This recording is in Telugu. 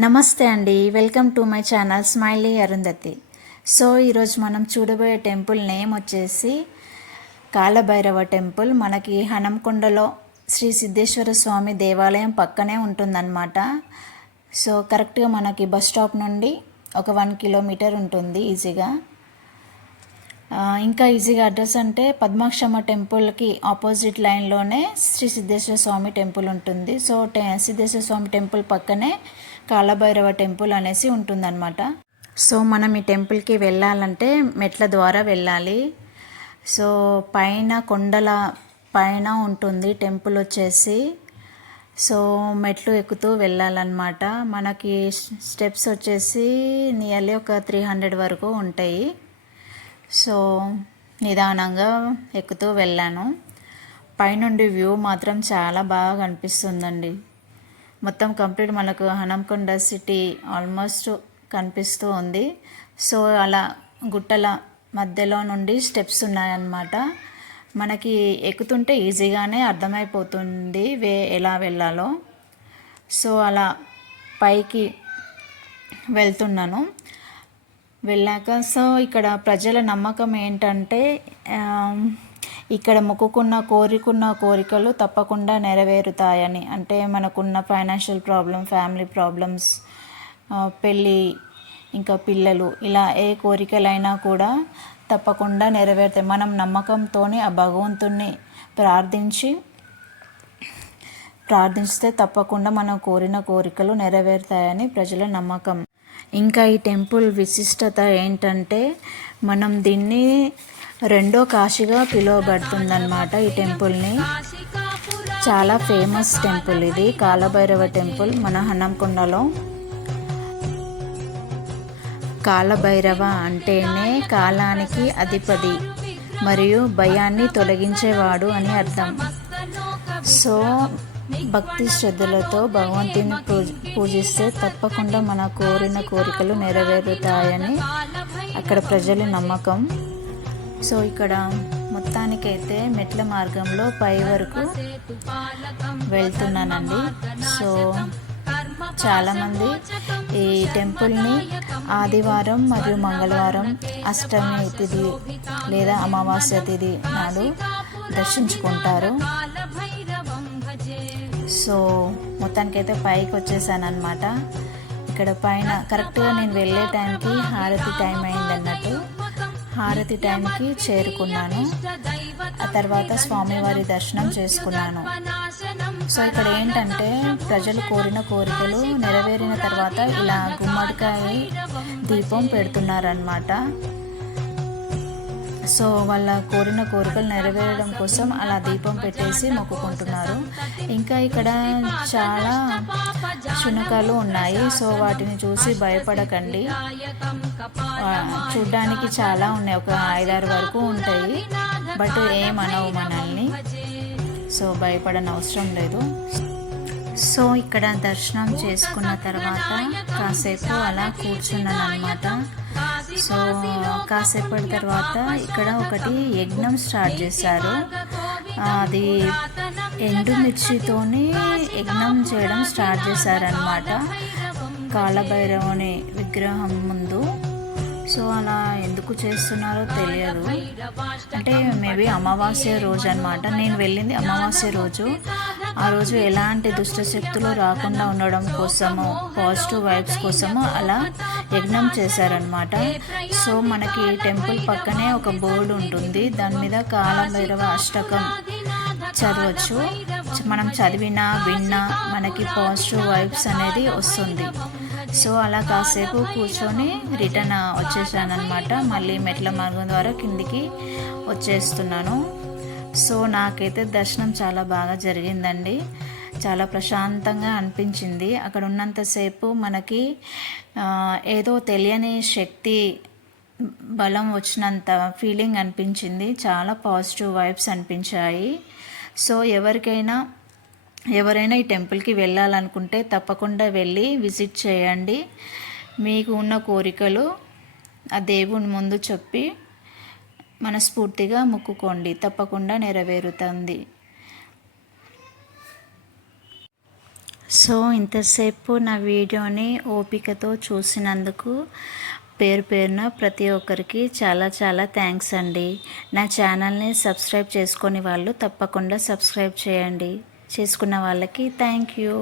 నమస్తే అండి. Welcome to my channel smiley Arundhati. So ఈరోజు మనం చూడబోయే టెంపుల్ నేమ్ వచ్చేసి కాలభైరవ టెంపుల్. మనకి హనంకొండలో శ్రీ సిద్ధేశ్వర స్వామి దేవాలయం పక్కనే ఉంటుందన్నమాట. సో కరెక్ట్గా మనకి బస్ స్టాప్ నుండి ఒక వన్ కిలోమీటర్ ఉంటుంది ఈజీగా. ఇంకా ఈజీగా అడ్రస్ అంటే పద్మాక్షమ్మ టెంపుల్కి ఆపోజిట్ లైన్లోనే శ్రీ సిద్ధేశ్వర స్వామి టెంపుల్ ఉంటుంది. సో టె సిద్ధేశ్వర స్వామి టెంపుల్ పక్కనే కాలభైరవ టెంపుల్ అనేసి ఉంటుందన్నమాట. సో మనం ఈ టెంపుల్కి వెళ్ళాలంటే మెట్ల ద్వారా వెళ్ళాలి. సో పైన కొండల పైన ఉంటుంది టెంపుల్ వచ్చేసి. సో మెట్లు ఎక్కుతూ వెళ్ళాలన్నమాట. మనకి స్టెప్స్ వచ్చేసి నియర్లీ ఒక త్రీ హండ్రెడ్ వరకు ఉంటాయి. సో నిదానంగా ఎక్కుతూ వెళ్ళాను. పైనుండి వ్యూ మాత్రం చాలా బాగా కనిపిస్తుందండి. మొత్తం కంప్లీట్ మనకు హనంకొండ సిటీ ఆల్మోస్ట్ కనిపిస్తూ ఉంది. సో అలా గుట్టల మధ్యలో నుండి స్టెప్స్ ఉన్నాయన్నమాట. మనకి ఎక్కుతుంటే ఈజీగానే అర్థమైపోతుంది వే ఎలా వెళ్ళాలో. సో అలా పైకి వెళ్తున్నాను. వెళ్ళాక సో ఇక్కడ ప్రజల నమ్మకం ఏంటంటే ఇక్కడ మొక్కుకున్న కోరికున్న కోరికలు తప్పకుండా నెరవేరుతాయని. అంటే మనకున్న ఫైనాన్షియల్ ప్రాబ్లం ఫ్యామిలీ ప్రాబ్లమ్స్ పెళ్ళి ఇంకా పిల్లలు ఇలా ఏ కోరికలైనా కూడా తప్పకుండా నెరవేరుతాయి. మనం నమ్మకంతోనే ఆ భగవంతుణ్ణి ప్రార్థించి ప్రార్థిస్తే తప్పకుండా మనం కోరిన కోరికలు నెరవేరుతాయని ప్రజల నమ్మకం. ఇంకా ఈ టెంపుల్ విశిష్టత ఏంటంటే మనం దీన్ని రెండో కాశీగా పిలువబడుతుందన్నమాట ఈ టెంపుల్ని. చాలా ఫేమస్ టెంపుల్ ఇది కాలభైరవ టెంపుల్ మన హనంకొండలో కాలభైరవ అంటేనే కాలానికి అధిపతి మరియు భయాన్ని తొలగించేవాడు అని అర్థం. సో భక్తి శ్రద్ధలతో భగవంతుని పూజిస్తే తప్పకుండా మన కోరిన కోరికలు నెరవేరుతాయని అక్కడ ప్రజల నమ్మకం. సో ఇక్కడ మొత్తానికైతే మెట్ల మార్గంలో పై వరకు వెళ్తున్నానండి. సో చాలామంది ఈ టెంపుల్ని ఆదివారం మరియు మంగళవారం అష్టమి తిథి లేదా అమావాస్య తిథి నాడు దర్శించుకుంటారు. సో మొత్తానికైతే పైకి వచ్చేసాను అనమాట ఇక్కడ పైన కరెక్ట్గా నేను వెళ్ళే టైంకి హారతి టైం అయింది అన్నట్టు హారతి టైంకి చేరుకున్నాను. ఆ తర్వాత స్వామివారి దర్శనం చేసుకున్నాను. సో ఇక్కడ ఏంటంటే ప్రజలు కోరిన కోరికలు నెరవేరిన తర్వాత ఇలా గుమ్మడికాయ దీపం పెడుతున్నారనమాట సో వాళ్ళ కోరిన కోరికలు నెరవేరడం కోసం అలా దీపం పెట్టేసి మొక్కుకుంటున్నారు. ఇంకా ఇక్కడ చాలా శునకాలు ఉన్నాయి. సో వాటిని చూసి భయపడకండి. చూడ్డానికి చాలా ఉన్నాయి. ఒక ఐదారు వరకు ఉంటాయి. బట్ ఏమనవు మనల్ని. సో భయపడని అవసరం లేదు. సో ఇక్కడ దర్శనం చేసుకున్న తర్వాత కాసేపు అలా కూర్చున్నాను అనమాట సో కాసేపటి తర్వాత ఇక్కడ ఒకటి యజ్ఞం స్టార్ట్ చేశారు. అది ఎండుమిర్చితోని యజ్ఞం చేయడం స్టార్ట్ చేశారనమాట కాలభైరవుని విగ్రహం ముందు. సో అలా ఎందుకు చేస్తున్నారో తెలియదు. అంటే మేబీ అమావాస్య రోజు అనమాట నేను వెళ్ళింది అమావాస్య రోజు. ఆ రోజు ఎలాంటి దుష్టశక్తులు రాకుండా ఉండడం కోసము పాజిటివ్ వైబ్స్ కోసము అలా యజ్ఞం చేశారనమాట సో మనకి టెంపుల్ పక్కనే ఒక బోర్డు ఉంటుంది. దాని మీద కాలభైరవ అష్టకం చదవచ్చు. మనం చదివినా విన్నా మనకి పాజిటివ్ వైబ్స్ అనేది వస్తుంది. సో అలా కాసేపు కూర్చొని రిటర్న్ వచ్చేసాను అనమాట మళ్ళీ మెట్ల మార్గం ద్వారా కిందికి వచ్చేస్తున్నాను. సో నాకైతే దర్శనం చాలా బాగా జరిగిందండి. చాలా ప్రశాంతంగా అనిపించింది. అక్కడ ఉన్నంతసేపు మనకి ఏదో తెలియని శక్తి బలం వచ్చినంత ఫీలింగ్ అనిపించింది. చాలా పాజిటివ్ వైబ్స్ అనిపించాయి. సో ఎవరికైనా ఎవరైనా ఈ టెంపుల్కి వెళ్ళాలనుకుంటే తప్పకుండా వెళ్ళి విజిట్ చేయండి. మీకు ఉన్న కోరికలు ఆ దేవుని ముందు చెప్పి మనస్ఫూర్తిగా మొక్కుకోండి. తప్పకుండా నెరవేరుతుంది. సో ఇంతసేపు నా వీడియోని ఓపికతో చూసినందుకు పేరు పేరున ప్రతి ఒక్కరికి చాలా చాలా థ్యాంక్స్ అండి. నా ఛానల్ని సబ్స్క్రైబ్ చేసుకొని వాళ్ళు తప్పకుండా సబ్స్క్రైబ్ చేయండి. చేసుకున్న వాళ్ళకి థ్యాంక్ యూ.